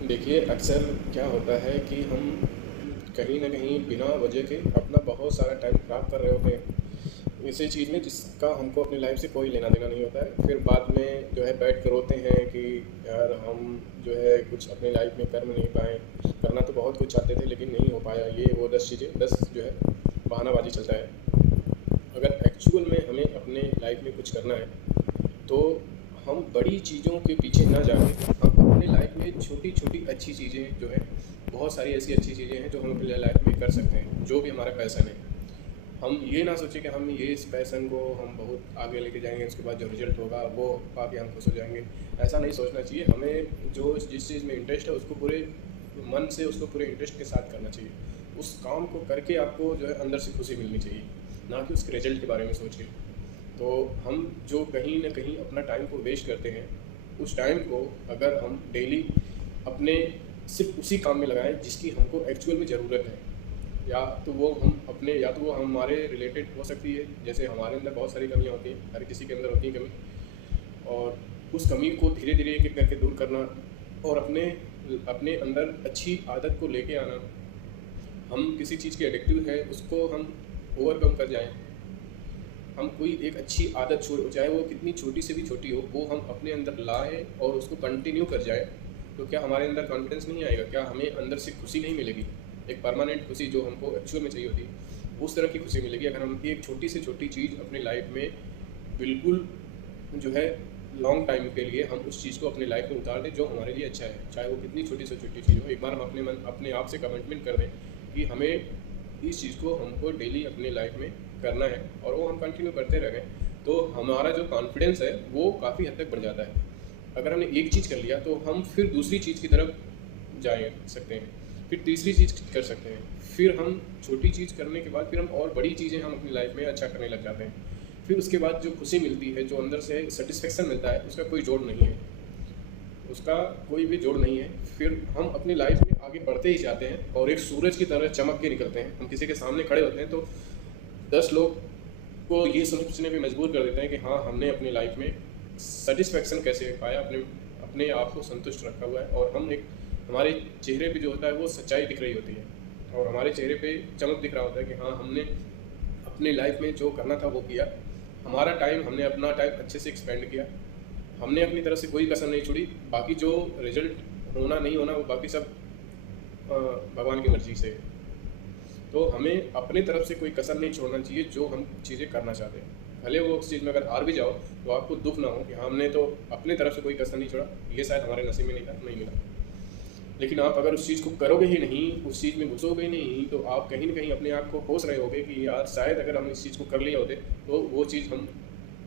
देखिए, अक्सर क्या होता है कि हम कहीं न कहीं बिना वजह के अपना बहुत सारा टाइम ख़राब कर रहे होते हैं, ऐसी चीज़ में जिसका हमको अपनी लाइफ़ से कोई लेना-देना नहीं होता है। फिर बाद में जो है बैठ कर रोते हैं कि यार हम जो है कुछ अपनी लाइफ़ में कर नहीं पाए। करना तो बहुत कुछ चाहते थे लेकिन नहीं हो पाया, ये वो 10 चीज़ें 10 जो है बहानाबाज़ी चलता है। अगर एक्चुअल में हमें अपने लाइफ़ में कुछ करना है, तो हम बड़ी चीज़ों के पीछे ना जाके हम अपनी लाइफ़ में छोटी-छोटी अच्छी चीज़ें जो है, बहुत सारी ऐसी अच्छी चीज़ें हैं जो हम अपनी लाइफ़ में कर सकते हैं, जो भी हमारा पैशन है। हम ये ना सोचें कि हम ये इस पैशन को हम बहुत आगे लेके जाएँगे, उसके बाद जो रिज़ल्ट होगा वो पाके हम खुश हो जाएँगे। ऐसा नहीं सोचना चाहिए, हमें जो जिस चीज़ में इंटरेस्ट है उसको पूरे मन से, उसको पूरे इंटरेस्ट के साथ करना चाहिए। उस काम को करके आपको जो है अंदर से खुशी मिलनी चाहिए, ना कि उसके रिज़ल्ट के बारे में सोच के। तो हम जो कहीं न कहीं अपना टाइम को वेस्ट करते हैं, उस टाइम को अगर हम डेली अपने सिर्फ़ उसी काम में लगाएँ जिसकी हमको एक्चुअल में ज़रूरत है। या तो वो हमारे रिलेटेड हो सकती है, जैसे हमारे अंदर बहुत सारी कमियाँ होती हैं, हर किसी के अंदर होती है कमी, और उस कमी को धीरे-धीरे एक-एक करके दूर करना और अपने अपने अंदर अच्छी आदत को लेके आना। हम किसी चीज़ के एडिक्टिव हैं, उसको हम ओवरकम कर जाएँ। हम कोई एक अच्छी आदत चाहे वो कितनी छोटी से भी छोटी हो, वो हम अपने अंदर लाएँ और उसको कंटिन्यू कर जाएँ, तो क्या हमारे अंदर कॉन्फिडेंस नहीं आएगा? क्या हमें अंदर से खुशी नहीं मिलेगी? एक परमानेंट खुशी जो हमको एक्चुअल में चाहिए होती है, उस तरह की खुशी मिलेगी अगर हम एक छोटी से छोटी चीज़ अपनी लाइफ़ में बिल्कुल जो है लॉन्ग टाइम के लिए हम उस चीज़ को अपनी लाइफ़ में उतार दें जो हमारे लिए अच्छा है। चाहे वो कितनी छोटी से छोटी चीज़ हो, एक बार हम अपने आप से कमिटमेंट कर दें कि हमें इस चीज़ को हमको डेली अपनी लाइफ में करना है और वो हम कंटिन्यू करते रहें, तो हमारा जो कॉन्फिडेंस है वो काफ़ी हद तक बढ़ जाता है। अगर हमने एक चीज़ कर लिया तो हम फिर दूसरी चीज़ की तरफ जा सकते हैं, फिर तीसरी चीज़ कर सकते हैं, फिर हम छोटी चीज़ करने के बाद फिर हम और बड़ी चीज़ें हम अपनी लाइफ में अच्छा करने लग जाते हैं। फिर उसके बाद जो खुशी मिलती है, जो अंदर से सेटिस्फेक्शन मिलता है, उसका कोई जोड़ नहीं है। उसका कोई भी जोड़ नहीं है। फिर हम अपनी लाइफ में आगे बढ़ते ही जाते हैं और एक सूरज की तरह चमक के निकलते हैं। हम किसी के सामने खड़े होते हैं तो 10 लोग को ये सोचने पे मजबूर कर देते हैं कि हाँ, हमने अपनी लाइफ में सेटिस्फेक्शन कैसे पाया, अपने अपने आप को संतुष्ट रखा हुआ है, और हम एक हमारे चेहरे पे जो होता है वो सच्चाई दिख रही होती है और हमारे चेहरे पे चमक दिख रहा होता है कि हाँ, हमने अपनी लाइफ में जो करना था वो किया। हमने अपना टाइम अच्छे से एक्सपेंड किया। हमने अपनी तरफ से कोई कसर नहीं छोड़ी। बाकी जो रिज़ल्ट होना नहीं होना वो बाकी सब भगवान की मर्ज़ी से है। तो हमें अपनी तरफ से कोई कसर नहीं छोड़ना चाहिए जो हम चीज़ें करना चाहते हैं। भले वो उस चीज़ में अगर हार भी जाओ तो आपको दुःख ना हो कि हाँ, हमने तो अपनी तरफ से कोई कसर नहीं छोड़ा, ये शायद हमारे नसीब में नहीं था, नहीं मिला। लेकिन आप अगर उस चीज़ को करोगे ही नहीं, उस चीज़ में घुसोगे ही नहीं, तो आप कहीं न कहीं अपने आप को कोस रहे होगे कि यार शायद अगर हम इस चीज़ को कर लिए होते तो वो चीज़ हम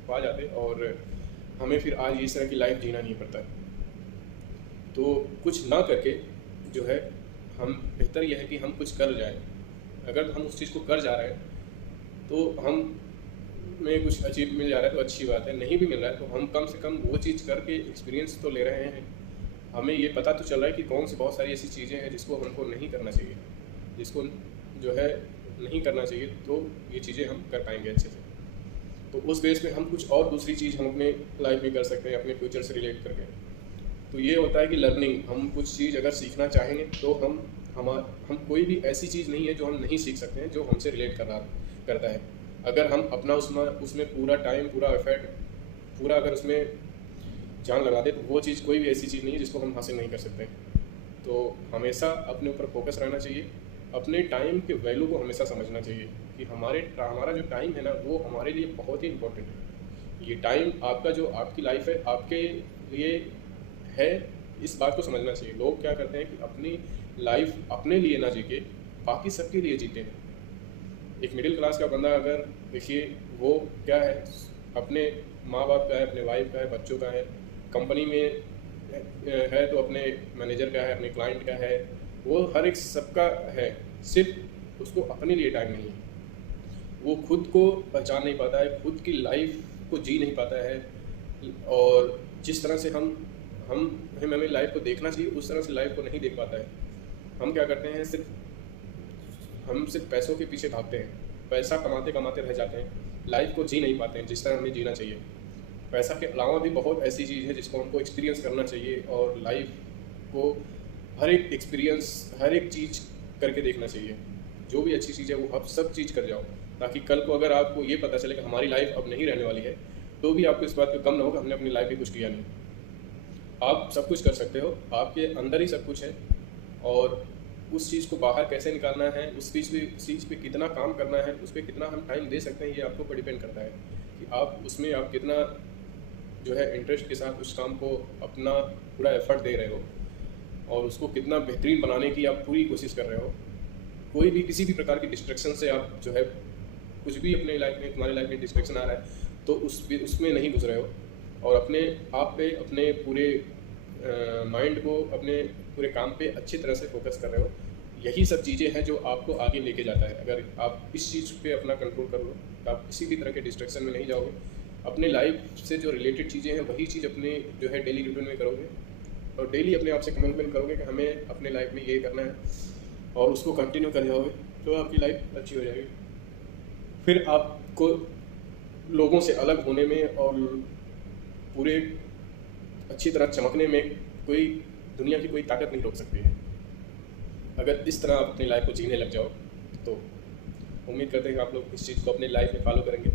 पा जाते और हमें फिर आज इस तरह की लाइफ जीना नहीं पड़ता। तो कुछ ना करके जो है हम बेहतर यह है कि हम कुछ कर जाएँ। अगर हम उस चीज़ को कर जा रहे हैं तो हम में कुछ अचीव मिल जा रहा है तो अच्छी बात है, नहीं भी मिल रहा है तो हम कम से कम वो चीज़ करके एक्सपीरियंस तो ले रहे हैं। हमें ये पता तो चल रहा है कि कौन सी बहुत सारी ऐसी चीज़ें हैं जिसको हमको नहीं करना चाहिए, जिसको जो है नहीं करना चाहिए, तो ये चीज़ें हम कर पाएँगे अच्छे से। तो उस बेस पे हम कुछ और दूसरी चीज़ हम अपने लाइफ में कर सकते हैं अपने फ्यूचर से रिलेट करके। तो ये होता है कि लर्निंग, हम कुछ चीज़ अगर सीखना चाहेंगे तो हम कोई भी ऐसी चीज़ नहीं है जो हम नहीं सीख सकते हैं जो हमसे रिलेट करता है। अगर हम अपना उसमें उसमें पूरा टाइम, पूरा एफर्ट, पूरा अगर उसमें जान लगा दें तो वो चीज़ कोई भी ऐसी चीज़ नहीं है जिसको हम हासिल नहीं कर सकते। तो हमेशा अपने ऊपर फोकस रहना चाहिए, अपने टाइम के वैल्यू को हमेशा समझना चाहिए कि हमारा जो टाइम है ना वो हमारे लिए बहुत ही इम्पोर्टेंट है। ये टाइम आपका जो आपकी लाइफ है आपके लिए है, इस बात को समझना चाहिए। लोग क्या करते हैं कि अपनी लाइफ अपने लिए ना जी के बाकी सबके लिए जीते हैं। एक मिडिल क्लास का बंदा अगर देखिए वो क्या है, अपने माँ बाप का है, अपने वाइफ का है, बच्चों का है, कंपनी में है तो अपने मैनेजर का है, अपने क्लाइंट का है, वो हर एक सबका है, सिर्फ उसको अपने लिए टाइम नहीं है। वो खुद को पहचान नहीं पाता है, खुद की लाइफ को जी नहीं पाता है, और जिस तरह से हम हमें लाइफ को देखना चाहिए उस तरह से लाइफ को नहीं देख पाता है। हम क्या करते हैं, हम सिर्फ पैसों के पीछे भागते हैं, पैसा कमाते कमाते रह जाते हैं, लाइफ को जी नहीं पाते हैं जिस तरह हमें जीना चाहिए। पैसा के अलावा भी बहुत ऐसी चीज़ है जिसको हमको एक्सपीरियंस करना चाहिए और लाइफ को हर एक एक्सपीरियंस, हर एक चीज़ करके देखना चाहिए। जो भी अच्छी चीज़ है वो आप सब चीज़ कर जाओ, ताकि कल को अगर आपको ये पता चले कि हमारी लाइफ अब नहीं रहने वाली है, तो भी आपको इस बात पे गम ना हो कि हमने अपनी लाइफ में कुछ किया नहीं। आप सब कुछ कर सकते हो, आपके अंदर ही सब कुछ है। और उस चीज़ को बाहर कैसे निकालना है, उस चीज़ पे कितना काम करना है, उस पे कितना हम टाइम दे सकते हैं, ये आपके ऊपर डिपेंड करता है कि आप उसमें आप कितना जो है इंटरेस्ट के साथ उस काम को अपना पूरा एफर्ट दे रहे हो, और उसको कितना बेहतरीन बनाने की आप पूरी कोशिश कर रहे हो। कोई भी किसी भी प्रकार की डिस्ट्रैक्शन से आप जो है, कुछ भी अपने लाइफ में, तुम्हारी लाइफ में डिस्ट्रैक्शन आ रहा है तो उसमें नहीं घुस रहे हो, और अपने आप पे, अपने पूरे माइंड को, अपने पूरे काम पे अच्छी तरह से फोकस कर रहे हो। यही सब चीज़ें हैं जो आपको आगे लेके जाता है। अगर आप इस चीज़ पे अपना कंट्रोल करोगे तो आप किसी भी तरह के डिस्ट्रैक्शन में नहीं जाओगे। अपने लाइफ से जो रिलेटेड चीज़ें हैं वही चीज़ अपने जो है डेली रूटीन में करोगे, और डेली अपने आप से कमिटमेंट करोगे कि हमें अपने लाइफ में ये करना है, और उसको कंटिन्यू कर जाओगे तो आपकी लाइफ अच्छी हो जाएगी। फिर आपको लोगों से अलग होने में और पूरे अच्छी तरह चमकने में कोई दुनिया की कोई ताकत नहीं रोक सकती है। अगर इस तरह आप अपनी लाइफ को जीने लग जाओ तो उम्मीद करते हैं कि आप लोग इस चीज़ को अपनी लाइफ में फॉलो करेंगे।